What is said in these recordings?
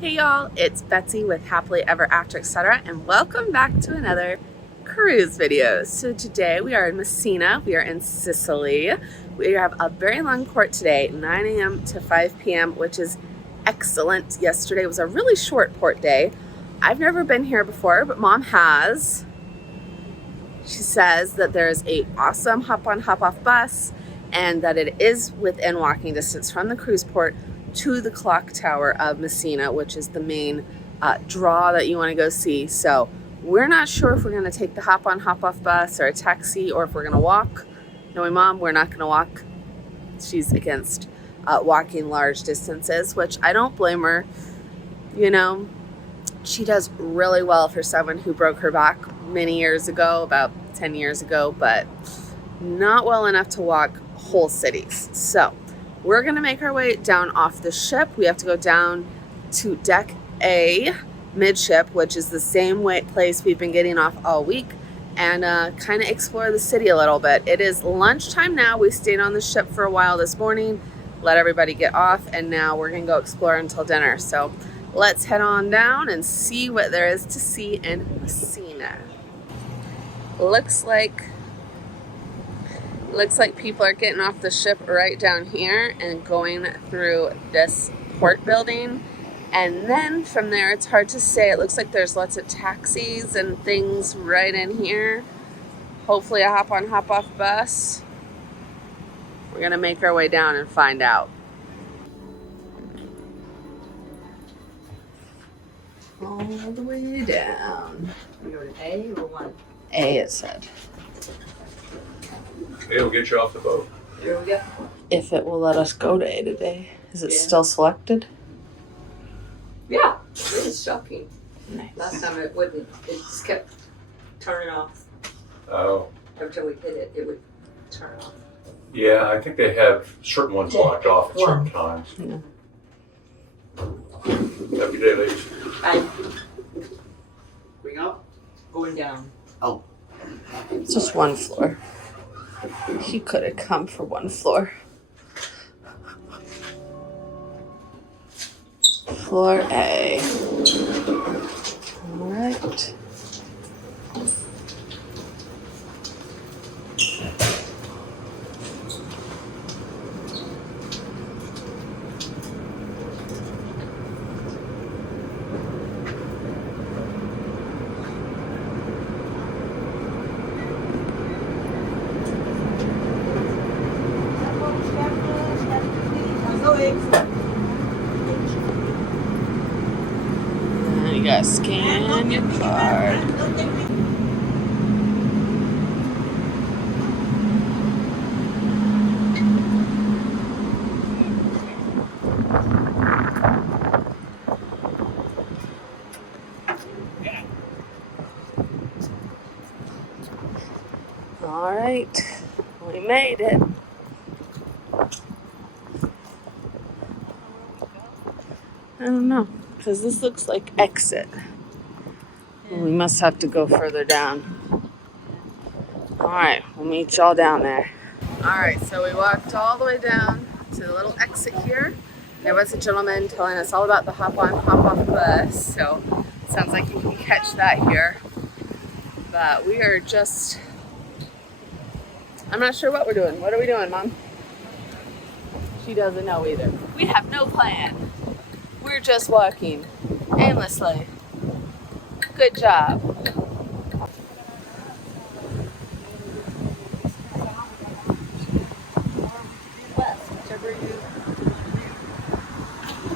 Hey y'all, it's Betsy with Happily Ever After Etc. and welcome back to another cruise video. So today we are in Messina, we are in Sicily. We have a very long port today, 9 a.m. to 5 p.m., which is excellent. Yesterday was a really short port day. I've never been here before, but Mom has. She says that there's a awesome hop-on, hop-off bus and that it is within walking distance from the cruise port to the clock tower of Messina, which is the main draw that you want to go see. So we're not sure if we're going to take the hop-on, hop-off bus or a taxi or if we're going to walk. Knowing Mom, we're not going to walk. She's against walking large distances, which I don't blame her. You know, she does really well for someone who broke her back many years ago, about 10 years ago, but not well enough to walk whole cities. So we're going to make our way down off the ship. We have to go down to deck A, midship, which is the same place we've been getting off all week, and kind of explore the city a little bit. It is lunchtime now. We stayed on the ship for a while this morning, let everybody get off, and now we're going to go explore until dinner. So let's head on down and see what there is to see in Messina. Looks like people are getting off the ship right down here and going through this port building. And then from there, it's hard to say. It looks like there's lots of taxis and things right in here. Hopefully a hop-on, hop-off bus. We're going to make our way down and find out. All the way down. We go to A or 1? A, it said. It'll get you off the boat. Here we go. If it will let us go to A today. Is it Yeah. still selected? Yeah, it was shocking. Nice. Last time it wouldn't. It just kept turning off. Oh, Until we hit it, it would turn off. yeah, I think they have certain ones blocked off at certain times. Yeah. Have a good day, ladies. Bring up, going down. It's just one floor. He could have come for one floor. Floor A. All right. And you gotta scan your card. All right, we made it. I don't know, because this looks like exit. We must have to go further down. All right, we'll meet y'all down there. All right, so we walked all the way down to the little exit here. There was a gentleman telling us all about the hop-on, hop-off bus, so it sounds like you can catch that here. But we are just, I'm not sure what we're doing. What are we doing, Mom? She doesn't know either. We have no plan. We're just walking aimlessly. Good job.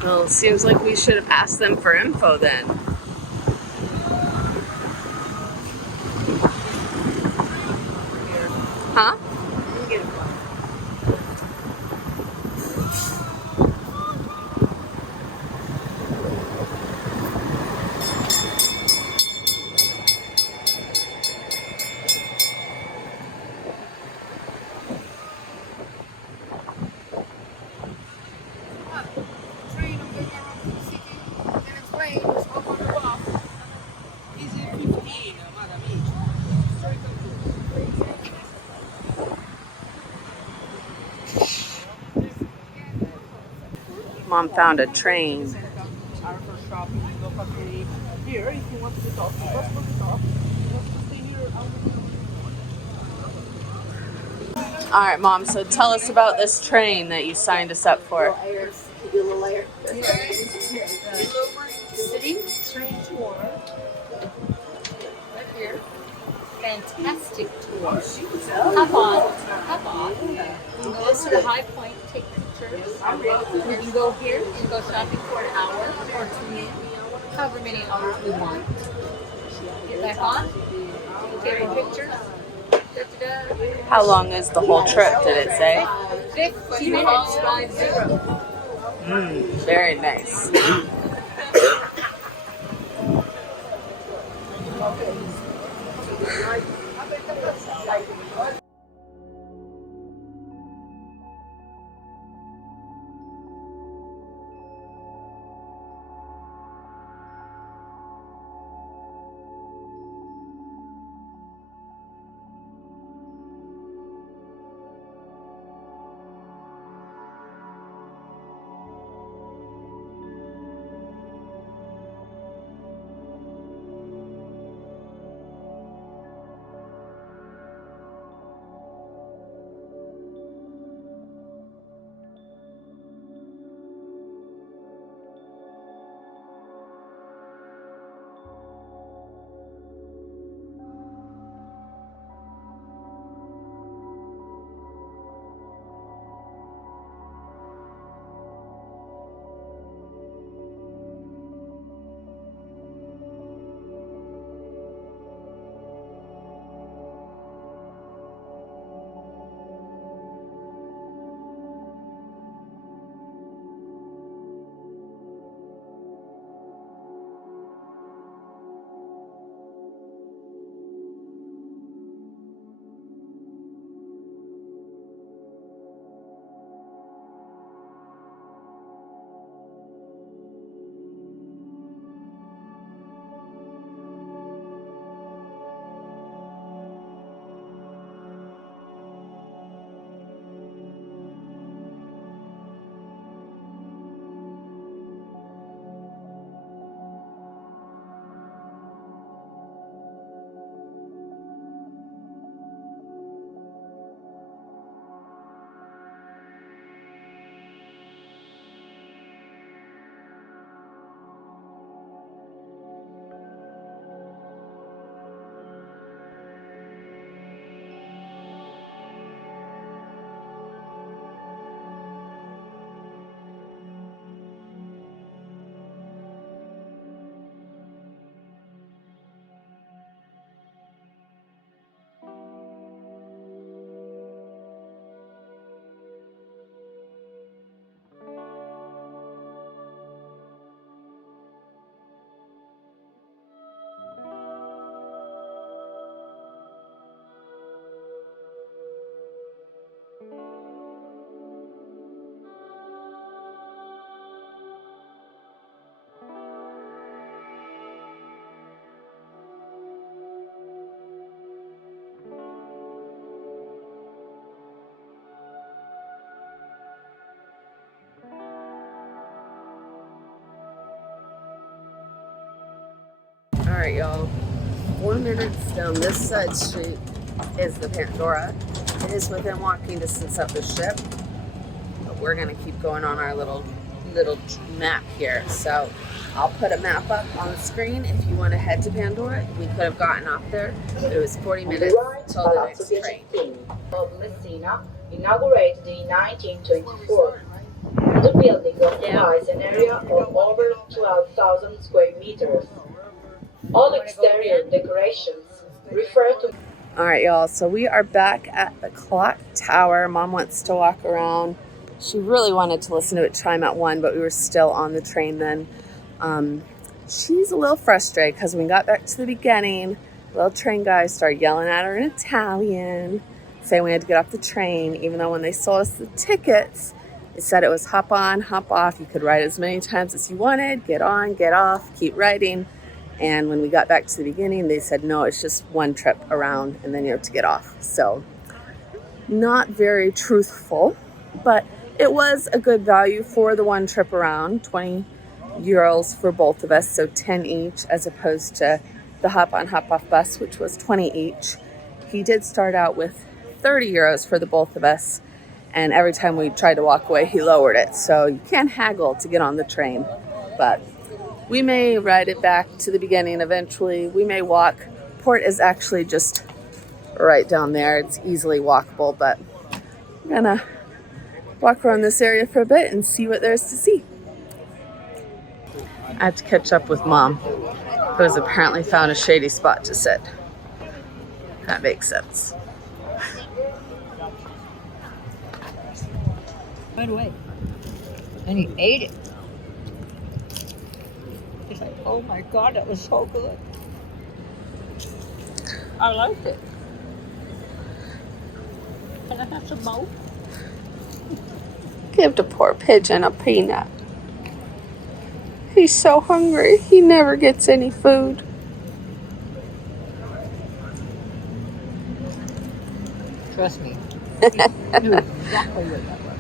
Well, it seems like we should have asked them for info then. Huh? Mom found a train. are for shopping. You go cafe here if you want to get off. The bus will get off. You have to stay here. All right, Mom, so tell us about this train that you signed us up for. City train tour. Right here. Fantastic tour. Hop on, hop on. You go to the high point, take pictures. Then you go here and go shopping for an hour or 2, however many hours we want. Get back on, take your pictures. How long is the whole trip, did it say? 50 minutes, 50. Very nice. All right, y'all. 4 minutes down this side street is the Pandora. It is within walking distance of the ship, but we're gonna keep going on our little map here. So I'll put a map up on the screen if you want to head to Pandora. We could have gotten off there, but it was 40 minutes until the next train. Of Messina, inaugurated in 1924. The building occupies an area of over 12,000 square meters. All exterior decorations refer to... All right, y'all, so we are back at the clock tower. Mom wants to walk around. She really wanted to listen to it chime at 1, but we were still on the train then. She's a little frustrated because when we got back to the beginning, the little train guy started yelling at her in Italian, saying we had to get off the train, even though when they sold us the tickets, it said it was hop on, hop off. You could ride as many times as you wanted, get on, get off, keep riding. And when we got back to the beginning, they said, no, it's just one trip around and then you have to get off. So not very truthful, but it was a good value for the one trip around, 20 euros for both of us, so 10 each, as opposed to the hop on hop off bus, which was 20 each. He did start out with 30 euros for the both of us, and every time we tried to walk away, he lowered it. So you can't haggle to get on the train, but we may ride it back to the beginning eventually. We may walk. Port is actually just right down there. It's easily walkable, but I'm gonna walk around this area for a bit and see what there's to see. I had to catch up with Mom, who has apparently found a shady spot to sit. That makes sense. Right away. And he ate it. He's like, oh my God, that was so good. I liked it. Can I have some more? Give the poor pigeon a peanut. He's so hungry. He never gets any food. Trust me. He knew exactly what that was.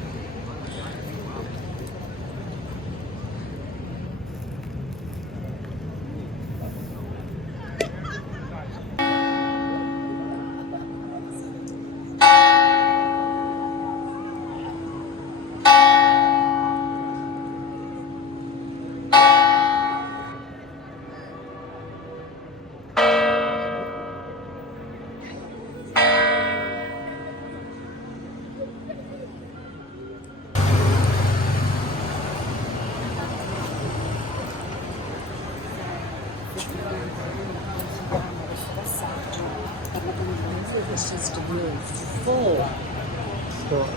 It's just a really full store.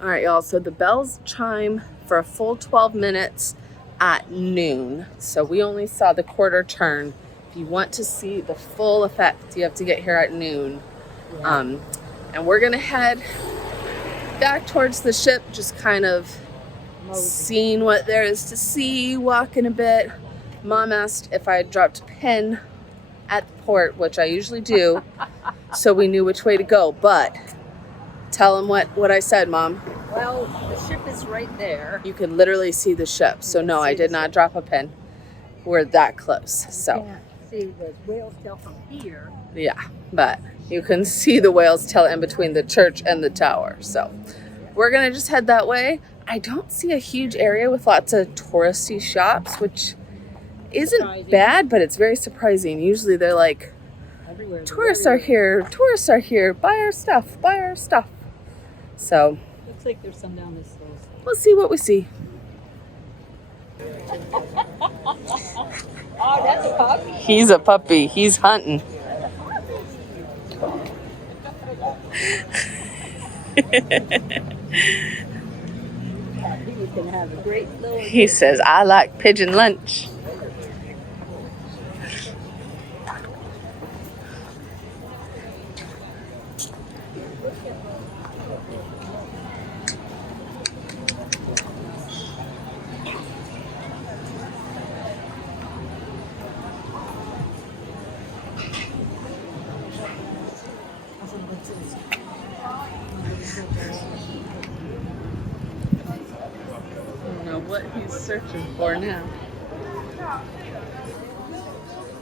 All right, y'all. So the bells chime for a full 12 minutes at noon. So we only saw the quarter turn. If you want to see the full effect, you have to get here at noon. Yeah. And we're gonna head back towards the ship, just kind of seeing what there is to see, walking a bit. Mom asked if I had dropped a pin at the port, which I usually do, so we knew which way to go. But tell them what I said, Mom. Well, the ship is right there. You can literally see the ship. So no, I did not drop a pin. We're that close. So You can't see the whale's tail from here. yeah, but you can see the whale's tail in between the church and the tower. So we're gonna just head that way. I don't see a huge area with lots of touristy shops, which isn't Surprising. bad, but it's very surprising. Usually they're like, Everywhere. tourists are here, buy our stuff, buy our stuff. So Looks like there's some down this road. we'll see what we see. Oh, that's a puppy. He's a puppy. He's hunting. He's gonna have a great little. He says, I like pigeon lunch. I don't know what he's searching for now.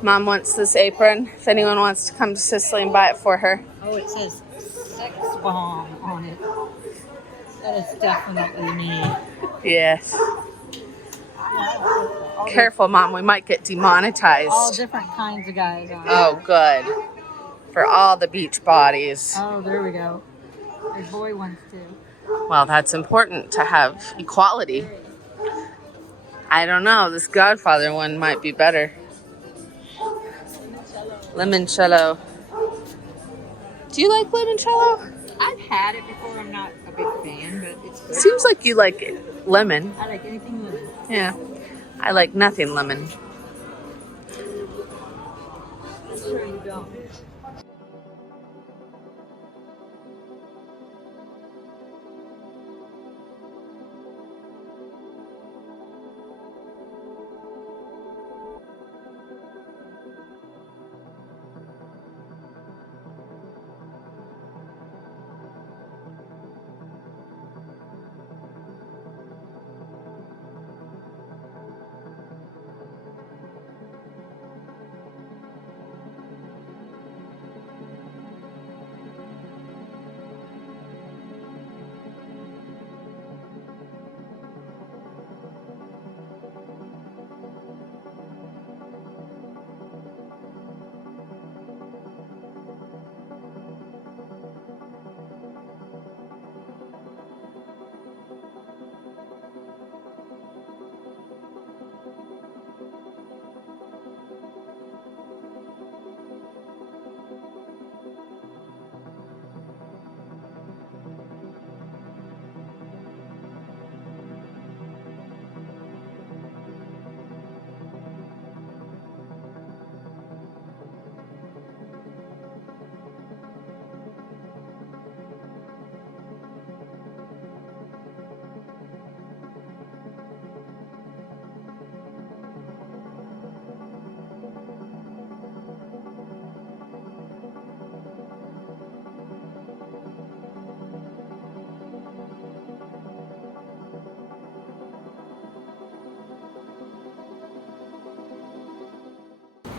Mom wants this apron. If anyone wants to come to Sicily and buy it for her. Oh, it says sex bomb on it. That is definitely me. Yes. Careful, Mom. We might get All demonetized. different kinds of guys on it. Oh, good. For all the beach bodies. Oh, there we go. There's boy ones too. Well, that's important to have equality. I don't know. This Godfather one might be better. Limoncello. Do you like limoncello? I've had it before. I'm not a big fan, but it's good. Seems like you like it. Lemon. I like anything lemon. Yeah. I like nothing lemon. Sure you don't.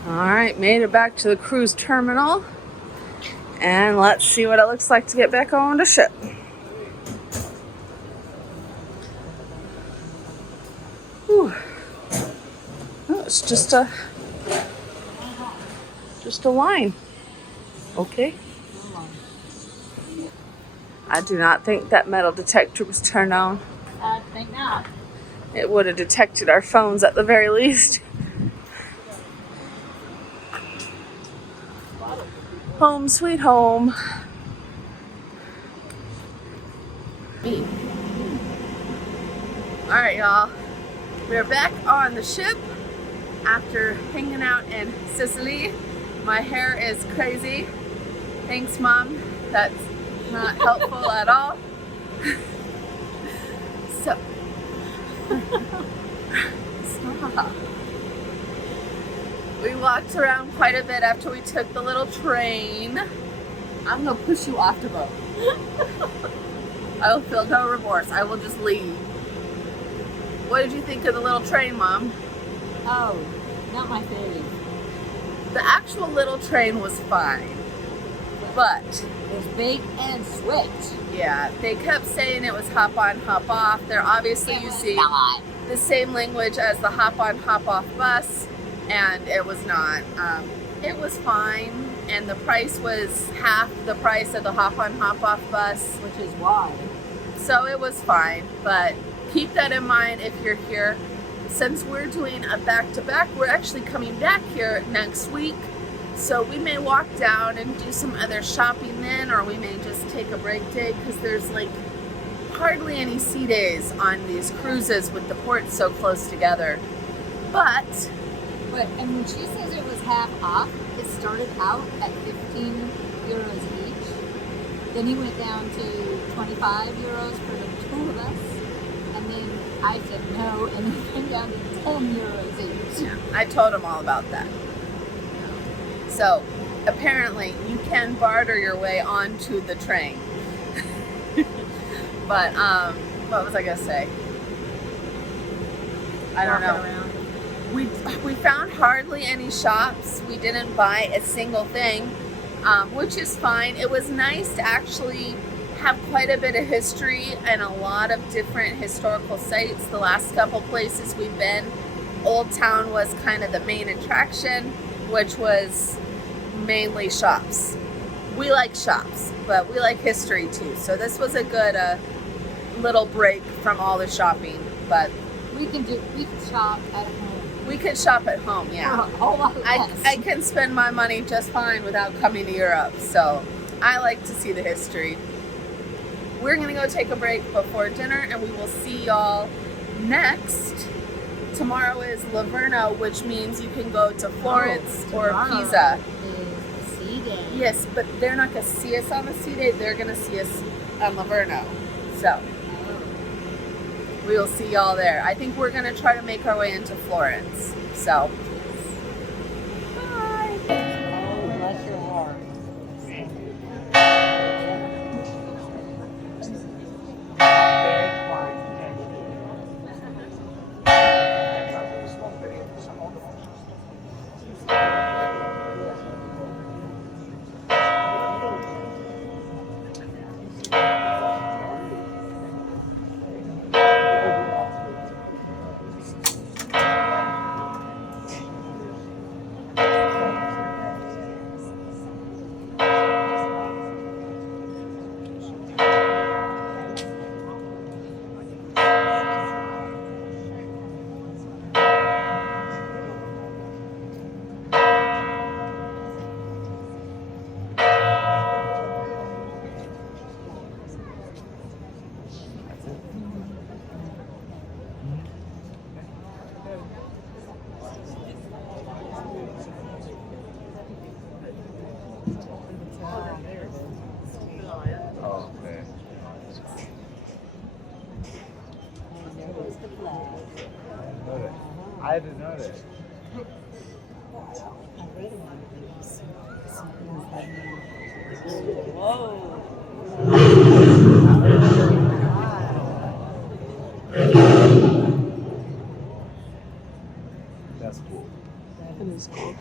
All right, made it back to the cruise terminal. And let's see what it looks like to get back on the ship. Whew. Oh, it's just a line. Okay. I do not think that metal detector was turned on. I think not. It would have detected our phones at the very least. Home sweet home. Alright, y'all. We're back on the ship after hanging out in Sicily. My hair is crazy. Thanks, Mom. That's not helpful at all. So, stop. We walked around quite a bit after we took the little train. I'm gonna push you off the boat. I will feel no remorse. I will just leave. What did you think of the little train, Mom? Oh, not my fave. The actual little train was fine, but It was big and switch. yeah, they kept saying it was hop on, hop off. They're obviously using the same language as the hop on, hop off bus, and it was not. It was fine, and the price was half the price of the hop on, hop off bus, Which is why. so it was fine. But keep that in mind if you're here. Since we're doing a back-to-back, we're actually coming back here next week. So we may walk down and do some other shopping then, or we may just take a break day because there's like hardly any sea days on these cruises with the ports so close together. But And when she says it was half off, it started out at 15 euros each. Then he went down to 25 euros for the two of us. And then I said no, and it came down to 10 euros each. I told him all about that. So apparently you can barter your way onto the train. But what was I gonna say? I don't know. Around. We found hardly any shops. We didn't buy a single thing, which is fine. It was nice to actually have quite a bit of history and a lot of different historical sites. The last couple places we've been, Old Town was kind of the main attraction, which was mainly shops. We like shops, but we like history too. So this was a good little break from all the shopping. But We can shop at home. we could shop at home, yeah. For a whole lot less. I can spend my money just fine without coming to Europe, so I like to see the history. We're gonna go take a break before dinner, and we will see y'all next. Tomorrow is Livorno, which means you can go to Florence or tomorrow Pisa. is sea day. Yes, but they're not gonna see us on the sea day, they're gonna see us on Livorno. So we will see y'all there. I think we're gonna try to make our way into Florence. So bye. Oh, bless your heart. I didn't know that. That's cool. That is cool.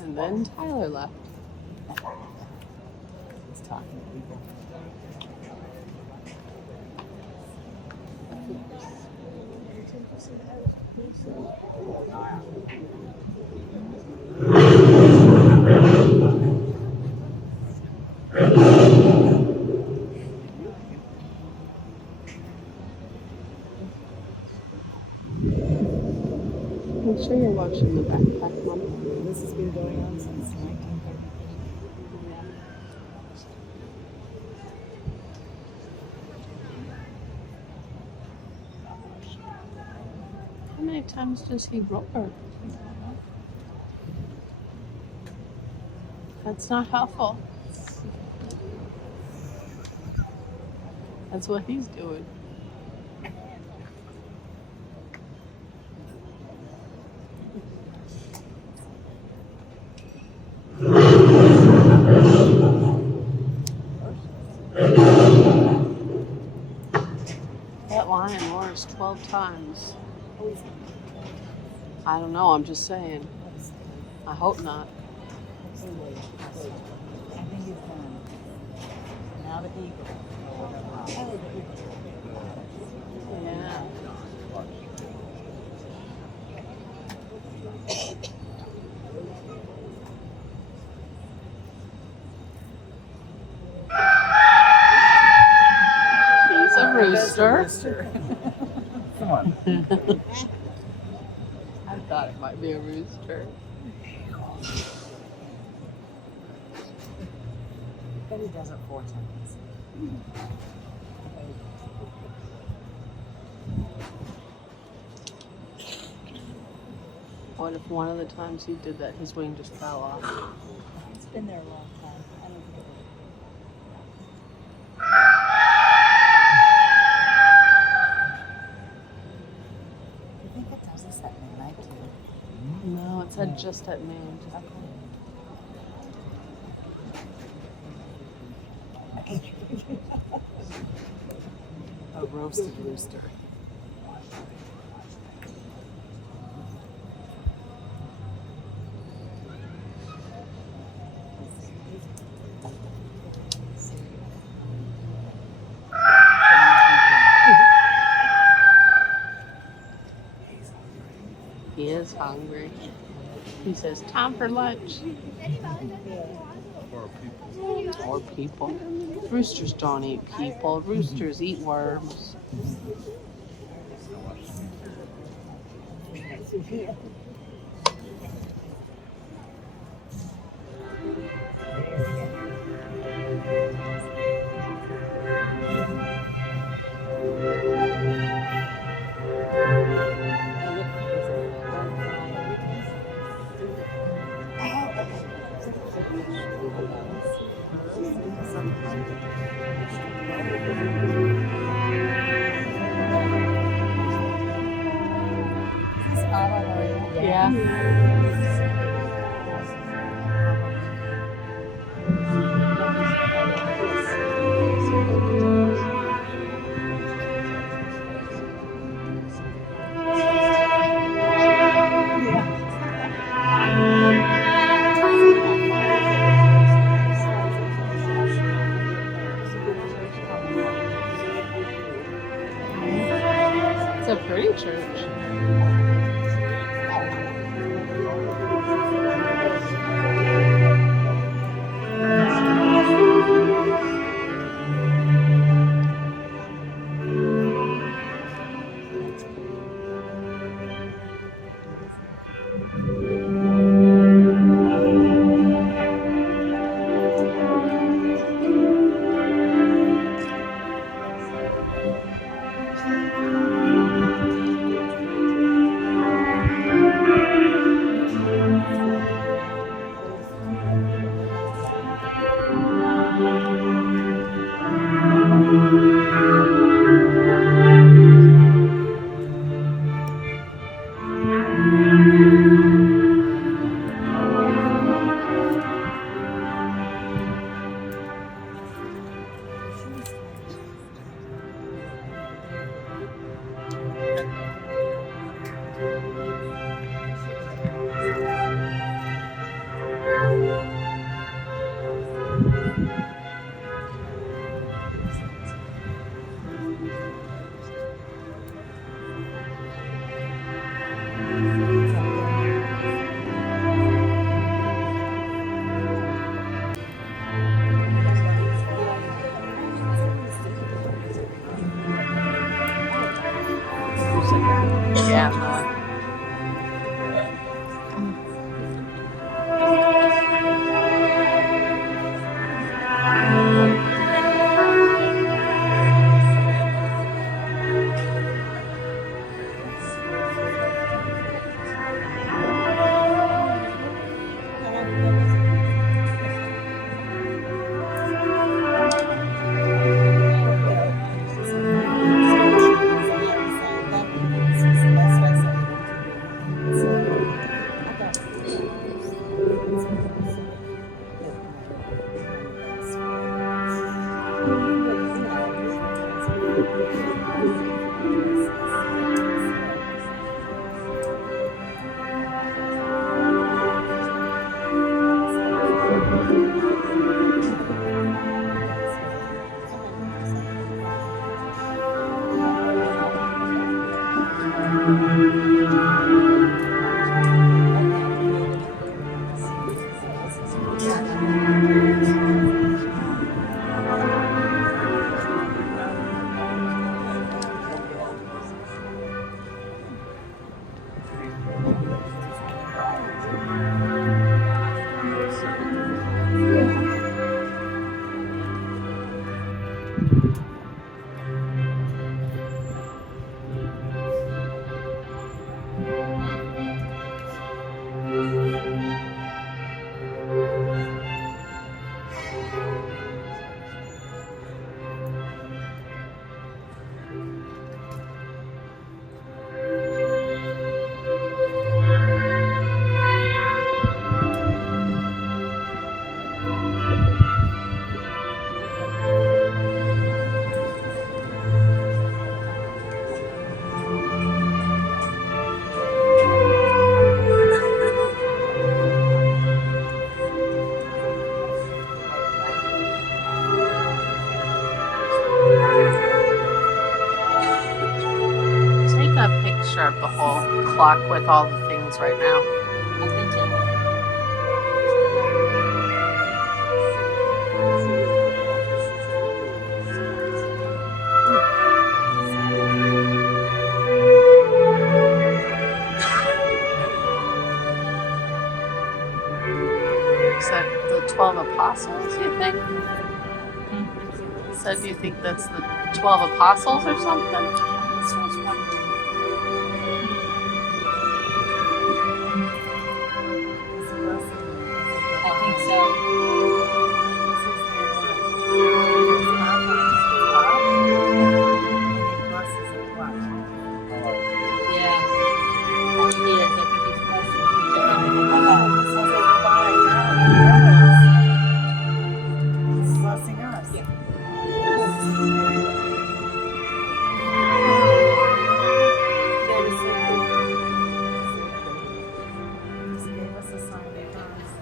And then Tyler left. He's talking to people. Make sure you're watching the backpack, Mom. This has been going on since 1930. How many times does he roar? That's not helpful. That's what he's doing. That lion roars 12 times. I don't know, I'm just saying. I hope not. I think he's done. Now the eagle. Yeah. He's a rooster. Come on. I thought it might be a rooster. But he does it 4 times. What if one of the times he did that, his wing just fell off? It's been there a long time. I don't think it will. You think it does this at midnight too? No, it said just at noon. A roasted rooster. He is hungry. He says, time for lunch. Or people. Roosters don't eat people. Roosters eat worms. Yeah. It's a pretty church. Yeah. Take a picture of the whole clock with all the things right now. I've been taking Is that the 12 apostles, you think? So do you think that's the 12 apostles or something? I think so. Yeah. I think he is. I think he's pressing. Blessing us. Yeah. Just gave us a sign of us.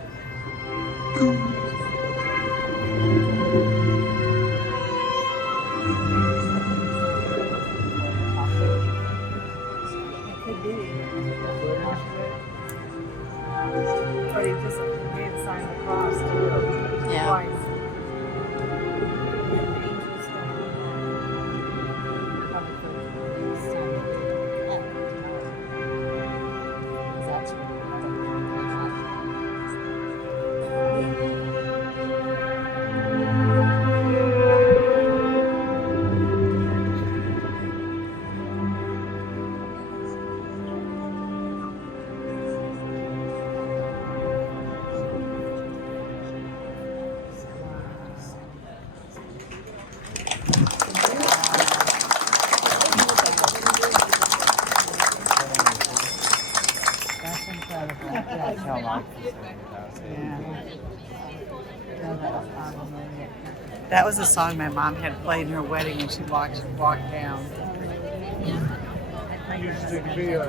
It could be. Or he just gave a sign of the cross too. Yeah. Twice. That was a song my mom had played in her wedding when she walked down. You should take a video.